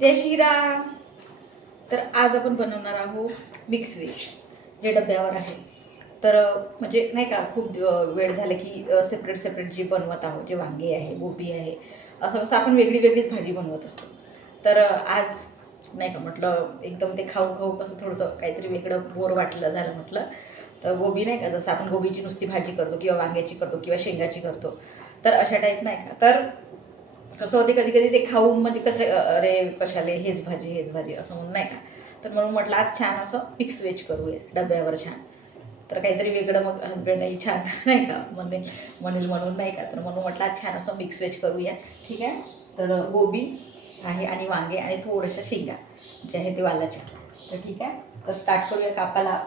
जय श्रीराम. तर आज आपण बनवणार आहोत मिक्स व्हेज जे डब्यावर आहे. तर म्हणजे नाही का खूप वेळ झाले की सेपरेट जे बनवत आहोत, जे वांगे आहे, गोबी आहे, असं कसं आपण वेगळी वेगळीच भाजी बनवत असतो. तर आज नाही का म्हटलं एकदम ते खाऊ खाऊ कसं थोडंसं काहीतरी वेगळं बोर वाटलं झालं म्हटलं. तर गोबी नाही का जसं आपण गोबीची नुसती भाजी करतो किंवा वांग्याची करतो किंवा शेंगाची करतो, तर अशा टाईप नाही का. तर कसं होते कधी कधी ते खाऊन म्हणजे कसं अरे कशाले हेच भाजी असं म्हणून नाही का. तर म्हणून म्हटलं आज छान असं मिक्स व्हेज करूया डब्यावर छान. तर काहीतरी वेगळं मग हसबंडही छान नाही का म्हणेल म्हणून नाही का. तर म्हणून म्हटलं आज छान असं मिक्स व्हेज करूया. ठीक आहे. तर गोबी आहे आणि वांगे आणि थोड्याशा शेंगा जे आहे ते वालाच्या. तर ठीक आहे. तर स्टार्ट करूया कापाला.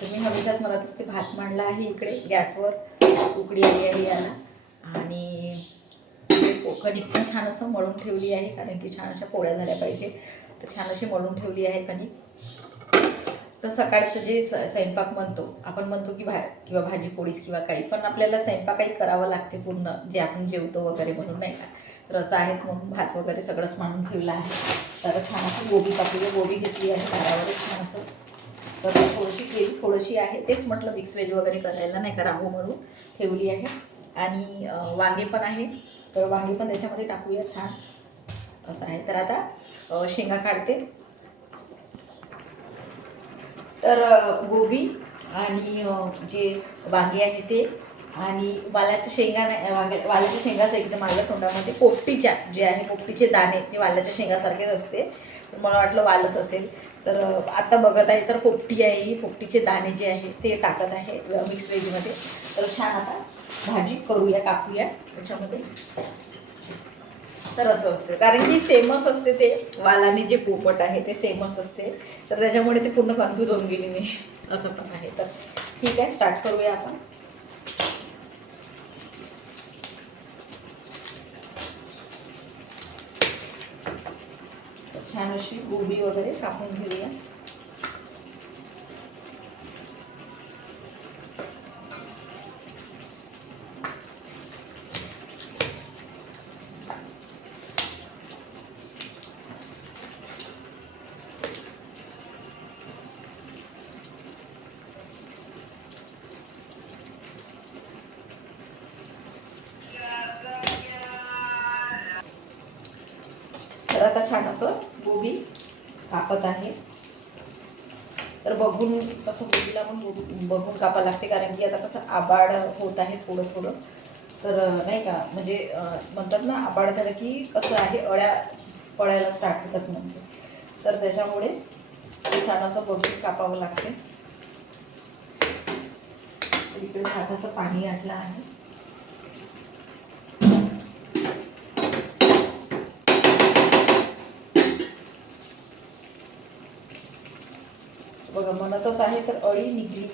तर मी हमेशाच म्हणत असते भात मांडला आहे इकडे गॅसवर, उकडी आली आहे याला. आणि कणिक पण छान असं मळून ठेवली आहे कारण की छान अशा पोळ्या झाल्या पाहिजे. तर छान अशी मळून ठेवली आहे कणिक. तर सकाळचं जे स्वयंपाक म्हणतो आपण म्हणतो की किंवा भाजी पोळीस किंवा काही, पण आपल्याला स्वयंपाकही करावं लागते पूर्ण जे आपण जेवतो वगैरे म्हणून नाही का. तर असं आहे म्हणून भात वगैरे सगळंच मांडून ठेवलं आहे. तर छान असं गोबी कापली, गोबी घेतली आहे दारावरच छान असं. तर थोडीशी केली थोडीशी आहे, तेच म्हटलं मिक्स व्हेज वगैरे करायला नाही का राहू म्हणून ठेवली आहे. आणि वांगे पण आहे, तर वांगे पण त्याच्यामध्ये टाकूया छान असं आहे. तर आता शेंगा काढते. तर गोबी आणि जे वांगे आहे ते आणि वालाच्या शेंगा नाही, वालाच्या शेंगाच एकदम माझ्या तोंडामध्ये पोपटीच्या जे आहे पोपटीचे दाणे जे वालाच्या शेंगासारखेच असते. मला वाटलं वालच असेल. तर आता बघत आहे तर पोपटी आहे ही, पोपटीचे दाणे जे आहे ते टाकत आहे मिक्स व्हेजमध्ये. तर छान आता भाजी करूया, कापूया त्याच्यामध्ये. तर असं असतं कारण की सेमच असते ते वालाने जे पोपट आहे ते सेमच असते. तर त्याच्यामुळे ते पूर्ण कन्फ्यूज होऊन गेली मी असं पण आहे. तर ठीक आहे, स्टार्ट करूया आपण. छान अशी गोबी वगैरे कापून घेऊया. तर आता छान असं गोबी कापत आहे. तर बघून कसं गोबीला पण बघून कापावं लागते कारण की आता कसं आबाड होत आहे थोडं थोडं. तर नाही का म्हणजे म्हणतात ना आबाड झालं की कसं आहे अळ्या पडायला स्टार्ट होतात म्हणजे. तर त्याच्यामुळे छान असं बघून कापावं लागते. इकडे छान पाणी आटलं आहे. बघा म्हणतच आहे तर अळी निघली.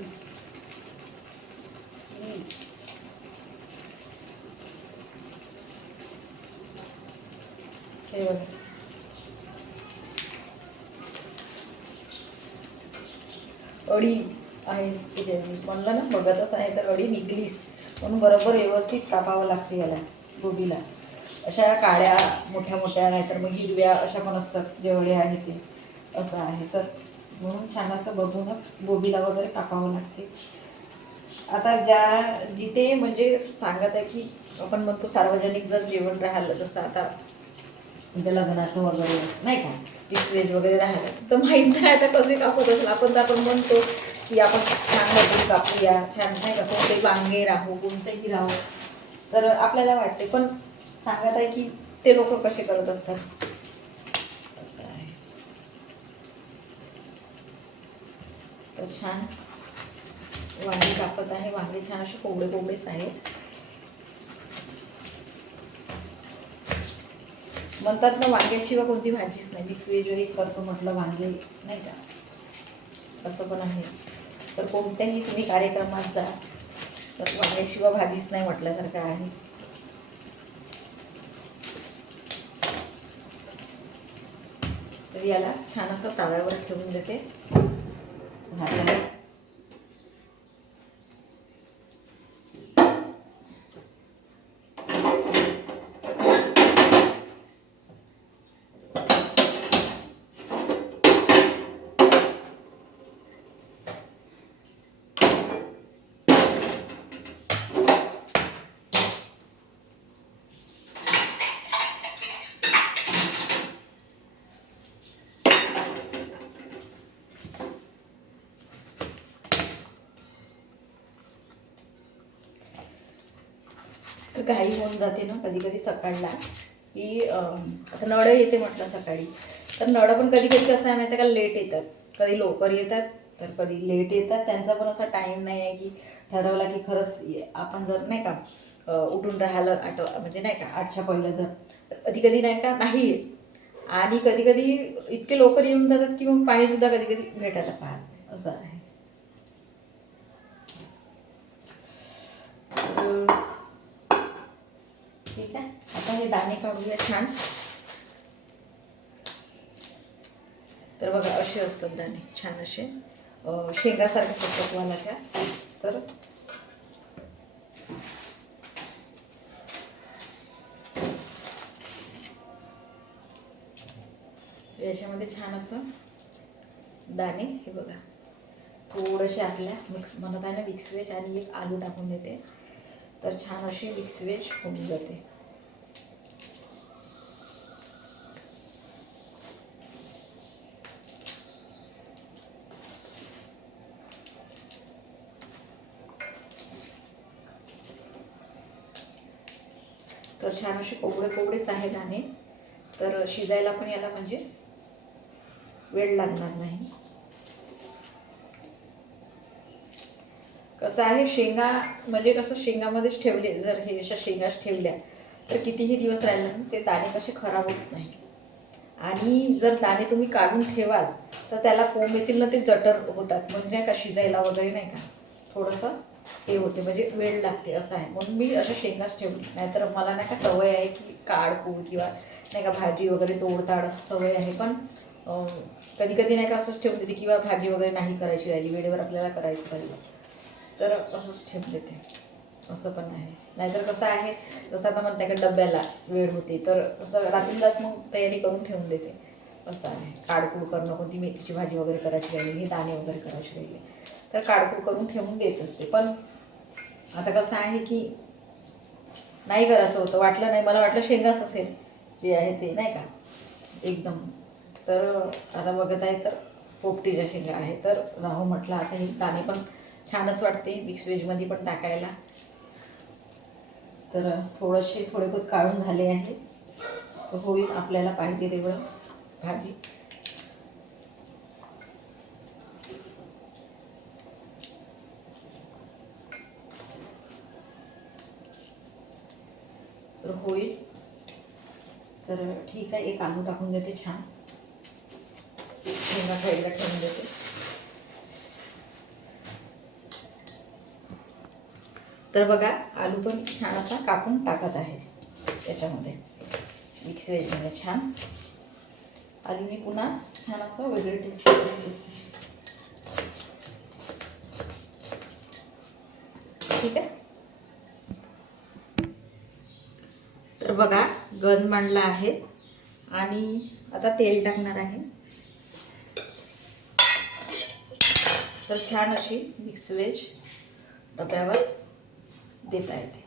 हे बघा अळी आहे म्हणलं ना बघतच आहे तर अळी निघलीस म्हणून बरोबर व्यवस्थित कापावं लागते याला गोबीला. अशा काळ्या मोठ्या मोठ्या नाहीतर मग हिरव्या अशा पण असतात जे अळ्या आहे ते असं आहे. तर म्हणून छान असं बघूनच गोबीला वगैरे कापावं लागते. आता जिथे म्हणजे सांगत आहे की आपण म्हणतो सार्वजनिक जर जेवण राहिलं जसं आता म्हणजे लग्नाचं वगैरे नाही का मिक्स व्हेज वगैरे राहिलं तर माहीत नाही आता कसे कापत असेल. आपण तर आपण म्हणतो की आपण छान बघून कापूया छान नाही का, कोणते वांगे राहू कोणतेही राहू. तर आपल्याला वाटते पण सांगत आहे की ते लोक कसे करत असतात असं आहे. तर छान वांगे कापत आहे. वांगे छान असे कोवडे कोवडेच आहेत. म्हणतात ना वांग्याशिवाय कोणती भाजीच नाही. मिक्स व्हेज वगैरे करतो म्हटलं वांगे नाही का असं पण आहे. तर कोणत्याही तुम्ही कार्यक्रमात जा तर वांग्याशिवाय भाजीच नाही म्हटल्यासारखं आहे. तर याला छान असं तव्यावर ठेवून देते भाताला. तर घाई होऊन जाते ना कधी कधी सकाळला की आता नळं येते म्हटलं सकाळी, तर नळं पण कधी कधी कसं आहे माहिती आहे का, लेट येतात. कधी लवकर येतात तर कधी लेट येतात. त्यांचा पण असा टाईम नाही आहे की ठरवला की खरंच आपण जर नाही का उठून राहिलं म्हणजे नाही का 8च्या पहिलं जर कधी कधी नाही का नाही येत. आणि कधी कधी इतके लवकर येऊन जातात की मग पाणीसुद्धा कधी कधी भेटायला पाहत नाही, असं आहे. ठीक आहे, आता हे दाणे काढूया छान. तर बघा असे असतात दाणे, छान असे शेंगासारखे असतात वालाच्या. तर याच्यामध्ये छान असं दाणे हे बघा थोडेसे आपल्या मिक्स म्हणत आहे ना मिक्स व्हेज, आणि एक आलू टाकून देते तर छान अशी मिक्स व्हेज होऊन जाते. तर छान असे कोवडे कोवडेच आहे दाणे, तर शिजायला पण याला म्हणजे वेळ लागणार नाही. कसं आहे शेंगा म्हणजे कसं शेंगामध्येच ठेवले, जर हे अशा शेंगाच ठेवल्या तर कितीही दिवस राहिले ते दाणे कसे खराब होत नाही. आणि जर दाणे तुम्ही काढून ठेवाल तर त्याला कोंब येतील ना, ते जटर होतात म्हणजे नाही का शिजायला वगैरे नाही का थोडंसं हे होते, म्हणजे वेळ लागते असं आहे. म्हणून मी अशा शेंगाच ठेवली, नाहीतर मला नाही का सवय आहे की काढकूड किंवा नाही का भाजी वगैरे तोडताड असं सवय आहे. पण कधी कधी नाही का असंच ठेवून देते किंवा भाजी वगैरे नाही करायची राहिली, वेळेवर आपल्याला करायचं राहिलं तर असंच ठेवून देते, असं पण आहे. नाहीतर कसं आहे, जसं आता म्हणते का डब्याला वेळ होते तर असं रात्रीलाच मग तयारी करून ठेवून देते, असं आहे. काढकूड करणं, कोणती मेथीची भाजी वगैरे करायची राहिली, हे दाणे वगैरे करायचे राहिले तर काढकूड करून ठेवून देत असते. पण आता कसं आहे की नाही करायचं होतं, वाटलं नाही, मला वाटलं शेंगाच असेल जे आहे ते नाही का एकदम. तर आता बघत आहे तर पोपटीच्या शेंगा आहे, तर राहू म्हटलं आता हे दाणे पण छानच वाटते मिक्स व्हेजमध्ये पण टाकायला. तर थोडेसे थोडे बहुत काढून झाले आहे, होईल आपल्याला पाहिजे तेवढं भाजी. तर होईल, तर ठीक आहे. एक आलू टाकून देते छान, शेंगा साईडला ठेवून देते. तर बघा आलू पण छान असा कापून टाकत आहे त्याच्यामध्ये मिक्स व्हेजमध्ये छान. आधी मी पुन्हा छान असं वेगळे टेस्ट करून देते, ठीक आहे. तर बघा गंज मांडला आहे आणि आता तेल टाकणार आहे. तर छान अशी मिक्स व्हेज डब्यावर देता येते.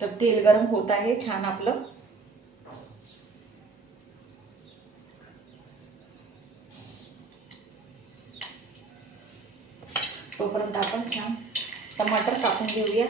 तर तेल गरम होत आहे छान आपलं. तोपर्यंत आपण छान टमाटर कापून घेऊया.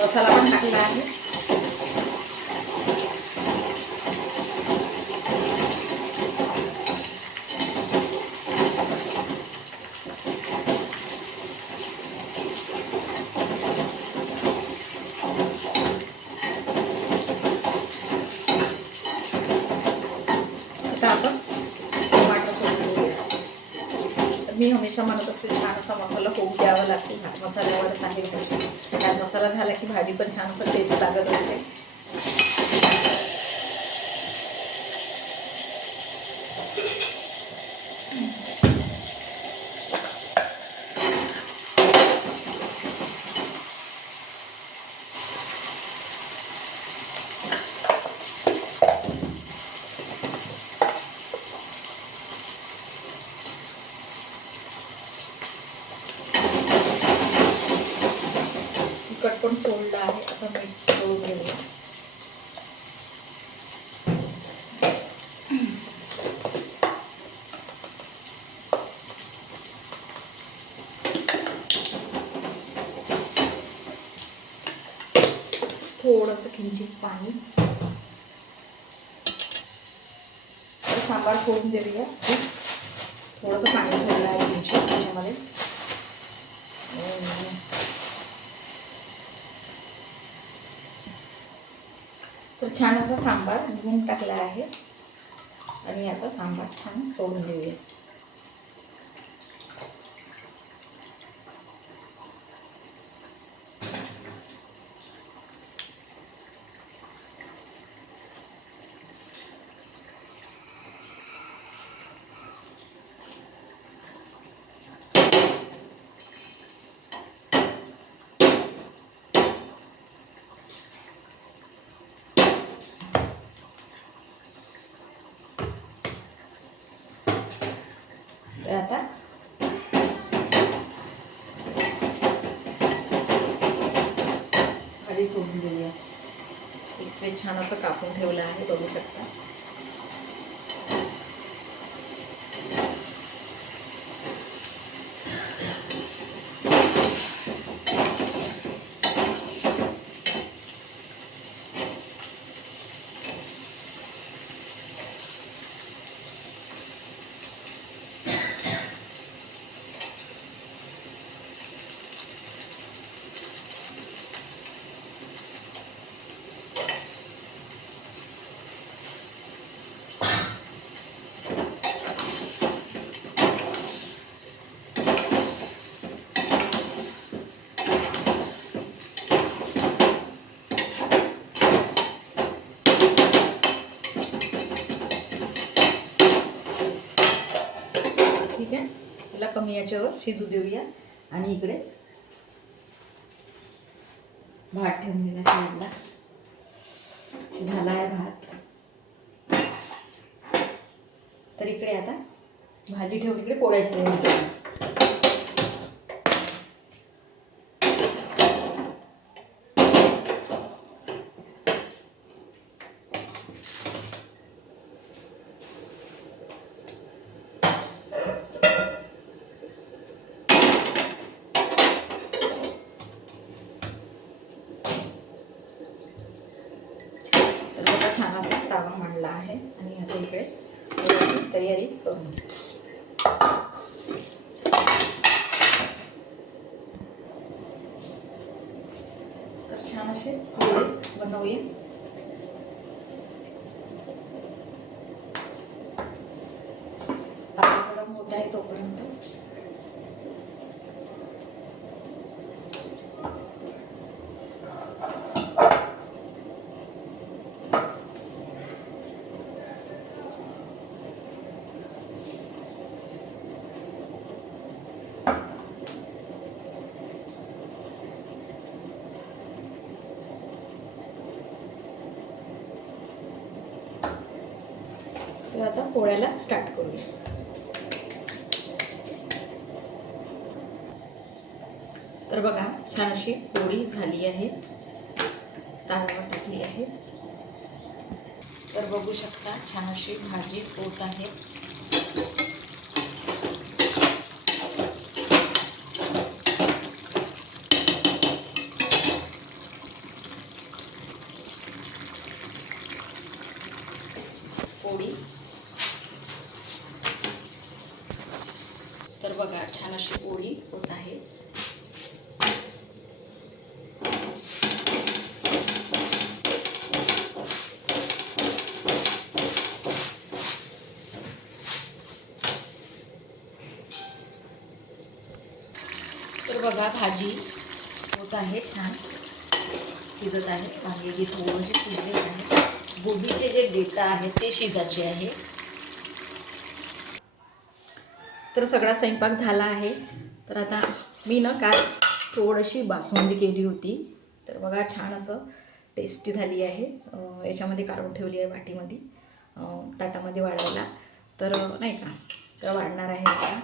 मसाला पण टाकला आहे. आता आपण टमाटर सोडून देऊया. मी हमेशा म्हणत असते छान असा मसाला होऊ द्यावा लागतो. मसाल्यावरच आहे. छान मसाला झाला की भाजी पण छान असं टेस्ट लागत असते. तिखट पण सोडलं आहे. आता मीठ सोडून घेऊया. थोडंसं किंचित पाणी. सांबार सोडून देऊया. थोडंसं पाणी सोडलं आहे किंचित त्याच्यामध्ये. तर छान असा सांबार धुवून टाकला आहे आणि आता सांबार छान सोडून देऊया. तर आता भाजी सोडून देऊया. मिक्स छान असं कापून ठेवलं आहे, बघू शकता. ठीक आहे, त्याला कमी याच्यावर शिजू देऊया. आणि इकडे भात ठेवून दिला साईडला. झाला आहे भात. तर इकडे आता भाजी ठेवून इकडे पोळ्याची तयारी करूया. छान असा तावा मांडला आहे आणि आता इकडे तयारी करून तर छान असे पोळे बनवूया. तावा गरम होत आहे तोपर्यंत तर आता पोळ्याला स्टार्ट करूया. तर बघा छान अशी पोळी झाली आहे, ताव्यावर टाकली आहे. तर बघू शकता छान अशी भाजी होत आहे. बघा छान अशी पोळी होत आहे. तर बघा भाजी होत आहे, छान शिजत आहे. वांगे थोडेसे शिजले आहे. गोबीचे जे देठं आहेत ते शिजायचे आहे. तर सगळा स्वयंपाक झाला आहे. तर आता मी ना काल थोडीशी बासुंदी केली होती. तर बघा छान असं टेस्टी झाली आहे. याच्यामध्ये काढून ठेवली आहे वाटीमध्ये, ताटामध्ये वाढायला. तर नाही का, तर वाढणार आहे आता.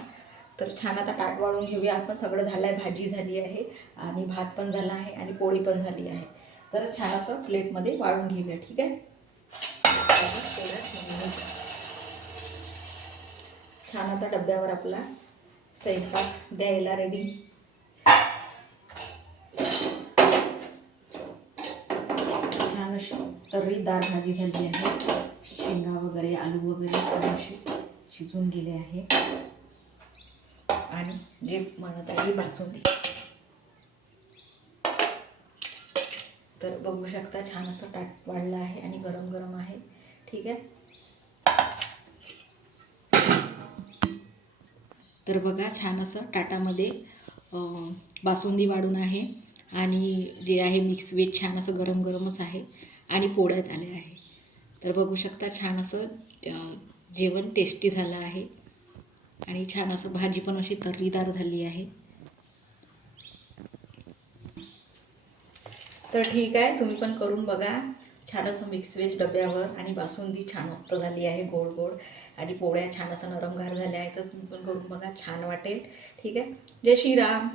तर छान आता ताट वाढून घेऊया आपण. सगळं झालं आहे, भाजी झाली आहे आणि भात पण झाला आहे आणि पोळी पण झाली आहे. तर छान असं प्लेटमध्ये वाढून घेऊया, ठीक आहे. छान आता डब्यावर आपला स्वयंपाक द्यायला रेडी. छान अशी तर्रीदार भाजी झाली आहे. शेंगा वगैरे, आलू वगैरे असे शिजून गेले आहे. आणि जे म्हणत आहे बासुंदी. तर बघू शकता छान असं ताट वाढलं आहे आणि गरम गरम आहे, ठीक आहे. तर बघा छान असं ताटामध्ये बासुंदी वाढून आहे आणि जे आहे मिक्स व्हेज छान असं गरम गरमच आहे आणि पोळ्यात आले आहे. तर बघू शकता छान असं जेवण टेस्टी झालं आहे आणि छान असं भाजी पण अशी तर्रीदार झाली आहे. तर ठीक आहे, तुम्ही पण करून बघा. छान असं मिक्स व्हेज डब्यावर आणि बासुंदी छान मस्त झाली आहे, गोड गोड, आणि पोळ्या छान असं नरमगार झाल्या आहेत. तर तुम्ही पण करून बघा, छान वाटेल, ठीक आहे. जय श्रीराम.